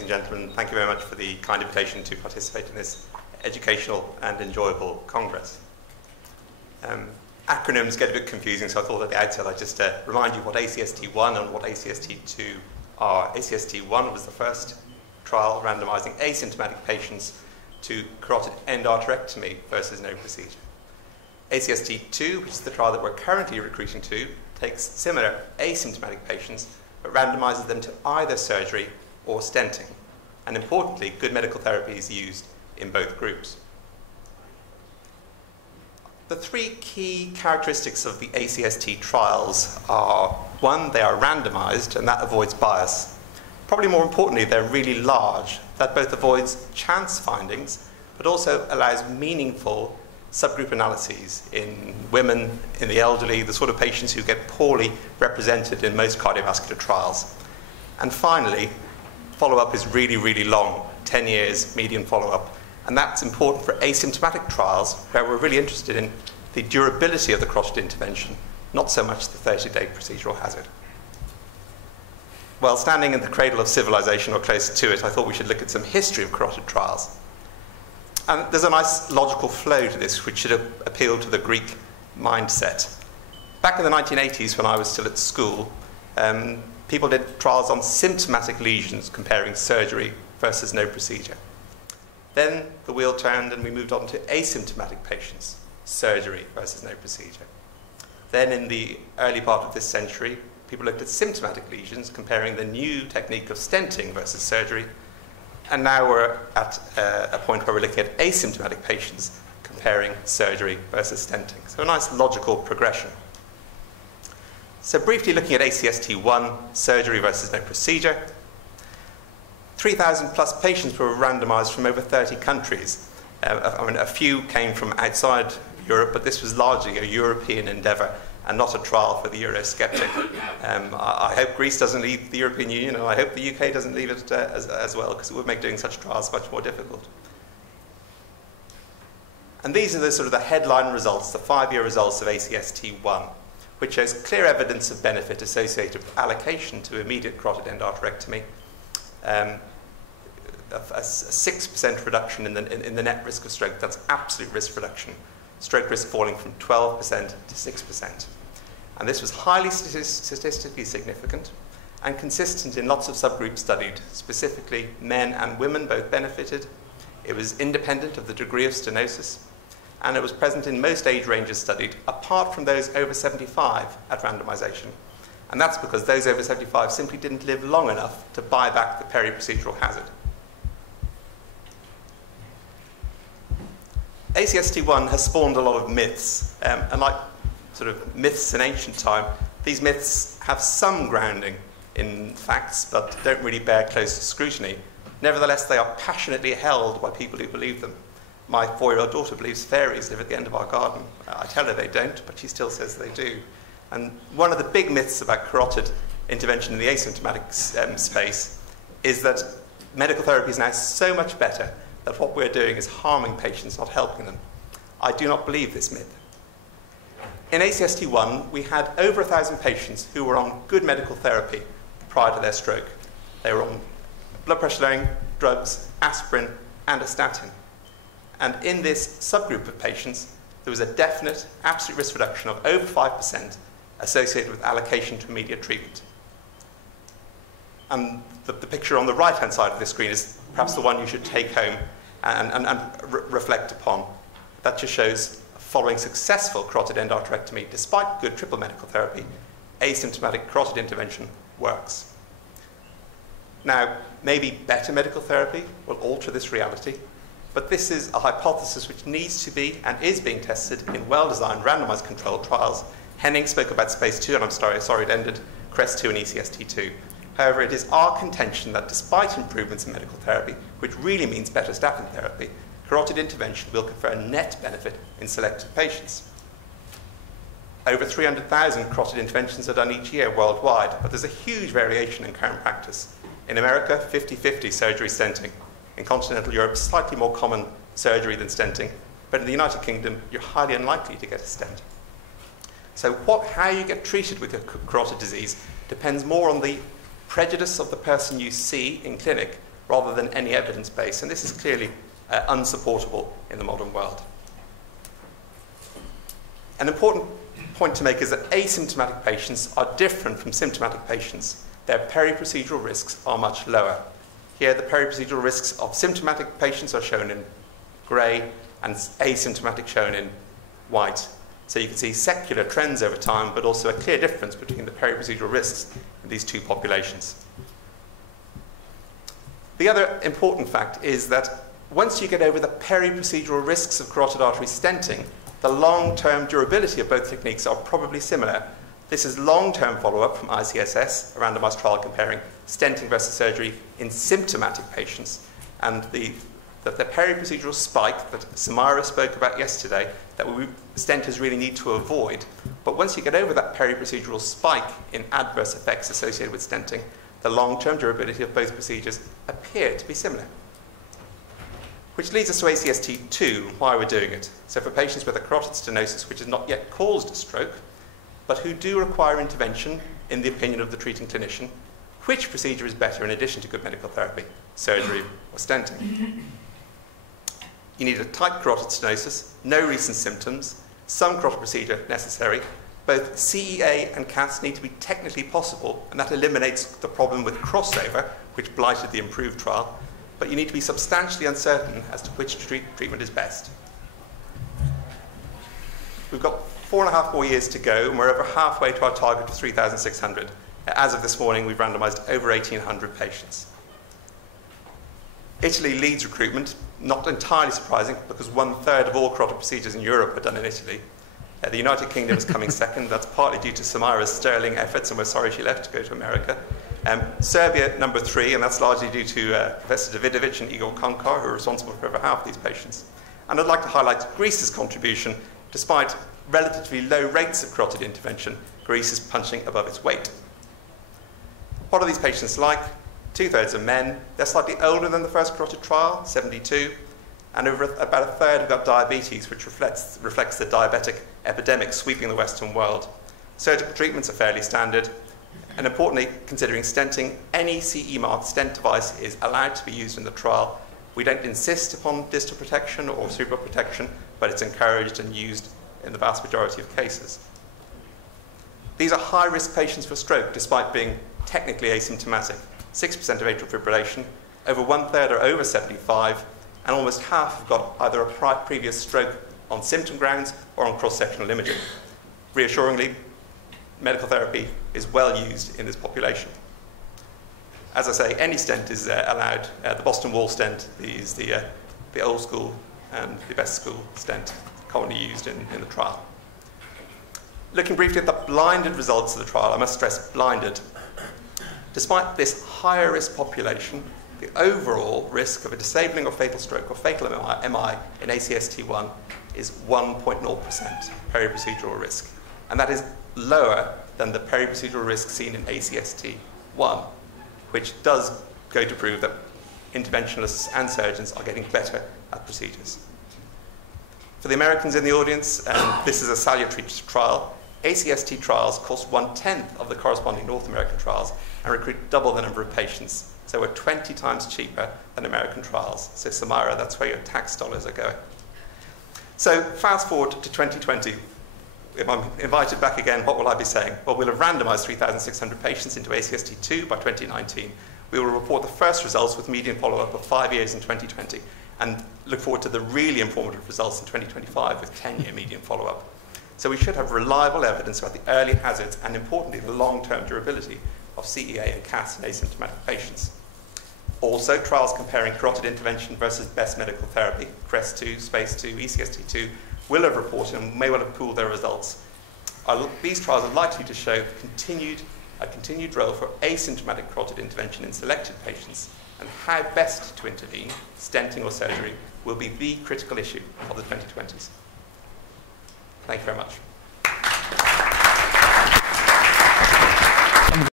Ladies and gentlemen, thank you very much for the kind invitation to participate in this educational and enjoyable Congress. Acronyms get a bit confusing, so I thought at the outset I'd just remind you what ACST1 and what ACST2 are. ACST1 was the first trial randomizing asymptomatic patients to carotid endarterectomy versus no procedure. ACST2, which is the trial that we're currently recruiting to, takes similar asymptomatic patients but randomizes them to either surgery or stenting. And importantly, good medical therapy is used in both groups. The three key characteristics of the ACST trials are, one, they are randomized, and that avoids bias. Probably more importantly, they're really large. That both avoids chance findings, but also allows meaningful subgroup analyses in women, in the elderly, the sort of patients who get poorly represented in most cardiovascular trials. And finally, follow-up is really, really long, 10 years median follow-up. And that's important for asymptomatic trials, where we're really interested in the durability of the carotid intervention, not so much the 30-day procedural hazard. Well, standing in the cradle of civilization, or close to it, I thought we should look at some history of carotid trials. And there's a nice logical flow to this, which should appeal to the Greek mindset. Back in the 1980s, when I was still at school, people did trials on symptomatic lesions comparing surgery versus no procedure. Then the wheel turned and we moved on to asymptomatic patients, surgery versus no procedure. Then in the early part of this century, people looked at symptomatic lesions comparing the new technique of stenting versus surgery. And now we're at a point where we're looking at asymptomatic patients comparing surgery versus stenting. So a nice logical progression. So briefly looking at ACST1, surgery versus no procedure. 3,000 plus patients were randomized from over 30 countries. A few came from outside Europe, but this was largely a European endeavor and not a trial for the Eurosceptic. I hope Greece doesn't leave the European Union, and I hope the UK doesn't leave it as well, because it would make doing such trials much more difficult. And these are the sort of the headline results, the 5-year results of ACST1, which shows clear evidence of benefit associated with allocation to immediate carotid endarterectomy, a 6% reduction in the net risk of stroke. That's absolute risk reduction. Stroke risk falling from 12% to 6%. And this was highly statistically significant and consistent in lots of subgroups studied. Specifically, men and women both benefited. It was independent of the degree of stenosis, and it was present in most age ranges studied, apart from those over 75 at randomization. And that's because those over 75 simply didn't live long enough to buy back the peri-procedural hazard. ACST1 has spawned a lot of myths, and like sort of myths in ancient time, these myths have some grounding in facts, but don't really bear close scrutiny. Nevertheless, they are passionately held by people who believe them. My 4-year-old daughter believes fairies live at the end of our garden. I tell her they don't, but she still says they do. And one of the big myths about carotid intervention in the asymptomatic space is that medical therapy is now so much better that what we're doing is harming patients, not helping them. I do not believe this myth. In ACST1, we had over 1,000 patients who were on good medical therapy prior to their stroke. They were on blood pressure-lowering drugs, aspirin, and a statin. And in this subgroup of patients, there was a definite absolute risk reduction of over 5% associated with allocation to immediate treatment. And the picture on the right-hand side of this screen is perhaps the one you should take home and reflect upon. That just shows, following successful carotid endarterectomy, despite good triple medical therapy, asymptomatic carotid intervention works. Now, maybe better medical therapy will alter this reality, but this is a hypothesis which needs to be and is being tested in well-designed randomized controlled trials. Henning spoke about SPACE2, and I'm sorry it ended, CREST2 and ECST2. However, it is our contention that despite improvements in medical therapy, which really means better statin therapy, carotid intervention will confer a net benefit in selected patients. Over 300,000 carotid interventions are done each year worldwide, but there's a huge variation in current practice. In America, 50-50 surgery stenting. In continental Europe, slightly more common surgery than stenting. But in the United Kingdom, you're highly unlikely to get a stent. So how you get treated with your carotid disease depends more on the prejudice of the person you see in clinic rather than any evidence base. And this is clearly unsupportable in the modern world. An important point to make is that asymptomatic patients are different from symptomatic patients. Their peri-procedural risks are much lower. Here, the peri-procedural risks of symptomatic patients are shown in grey and asymptomatic shown in white. So you can see secular trends over time, but also a clear difference between the peri-procedural risks in these two populations. The other important fact is that once you get over the peri-procedural risks of carotid artery stenting, the long-term durability of both techniques are probably similar. This is long-term follow-up from ICSS, a randomized trial comparing stenting versus surgery in symptomatic patients. And the peri-procedural spike that Samira spoke about yesterday, that stenters really need to avoid. But once you get over that peri-procedural spike in adverse effects associated with stenting, the long-term durability of both procedures appear to be similar. Which leads us to ACST2, why we're doing it. So for patients with a carotid stenosis which has not yet caused a stroke, but who do require intervention, in the opinion of the treating clinician, which procedure is better in addition to good medical therapy, surgery or stenting? You need a tight carotid stenosis, no recent symptoms, some carotid procedure necessary. Both CEA and CAS need to be technically possible, and that eliminates the problem with crossover, which blighted the IMPROVE trial, but you need to be substantially uncertain as to which treatment is best. We've got 4.5 more years to go, and we're over halfway to our target of 3,600. As of this morning, we've randomized over 1,800 patients. Italy leads recruitment, not entirely surprising, because 1/3 of all carotid procedures in Europe are done in Italy. The United Kingdom is coming second. That's partly due to Samira's sterling efforts, and we're sorry she left to go to America. Serbia, number 3, and that's largely due to Professor Davidovic and Igor Konkar, who are responsible for over half of these patients. And I'd like to highlight Greece's contribution. Despite relatively low rates of carotid intervention, Greece is punching above its weight. What are these patients like? 2/3 are men. They're slightly older than the first carotid trial, 72, and about 1/3 have got diabetes, which reflects the diabetic epidemic sweeping the Western world. Surgical treatments are fairly standard, and importantly, considering stenting, any CE-marked stent device is allowed to be used in the trial. We don't insist upon distal protection or cerebral protection, but it's encouraged and used in the vast majority of cases. These are high-risk patients for stroke, despite being technically asymptomatic. 6% of atrial fibrillation, over 1/3 are over 75, and almost half have got either a previous stroke on symptom grounds or on cross-sectional imaging. Reassuringly, medical therapy is well used in this population. As I say, any stent is allowed. The Boston Wall stent is the old school and the best school stent commonly used in the trial. Looking briefly at the blinded results of the trial, I must stress blinded. Despite this higher risk population, the overall risk of a disabling or fatal stroke or fatal MI in ACST1 is 1.0% peri-procedural risk. And that is lower than the peri-procedural risk seen in ACST1, which does go to prove that interventionalists and surgeons are getting better at procedures. For the Americans in the audience, this is a salutary trial. ACST trials cost 1/10 of the corresponding North American trials and recruit double the number of patients. So we're 20 times cheaper than American trials. So Samira, that's where your tax dollars are going. So fast forward to 2020. If I'm invited back again, what will I be saying? Well, we'll have randomized 3,600 patients into ACST2 by 2019. We will report the first results with median follow-up of 5 years in 2020 and look forward to the really informative results in 2025 with 10-year median follow-up. So we should have reliable evidence about the early hazards and, importantly, the long-term durability of CEA and CAS in asymptomatic patients. Also, trials comparing carotid intervention versus best medical therapy, CREST2, SPACE2, ECST2, will have reported and may well have pooled their results. These trials are likely to show a continued role for asymptomatic carotid intervention in selected patients, and how best to intervene, stenting or surgery, will be the critical issue of the 2020s. Thank you very much.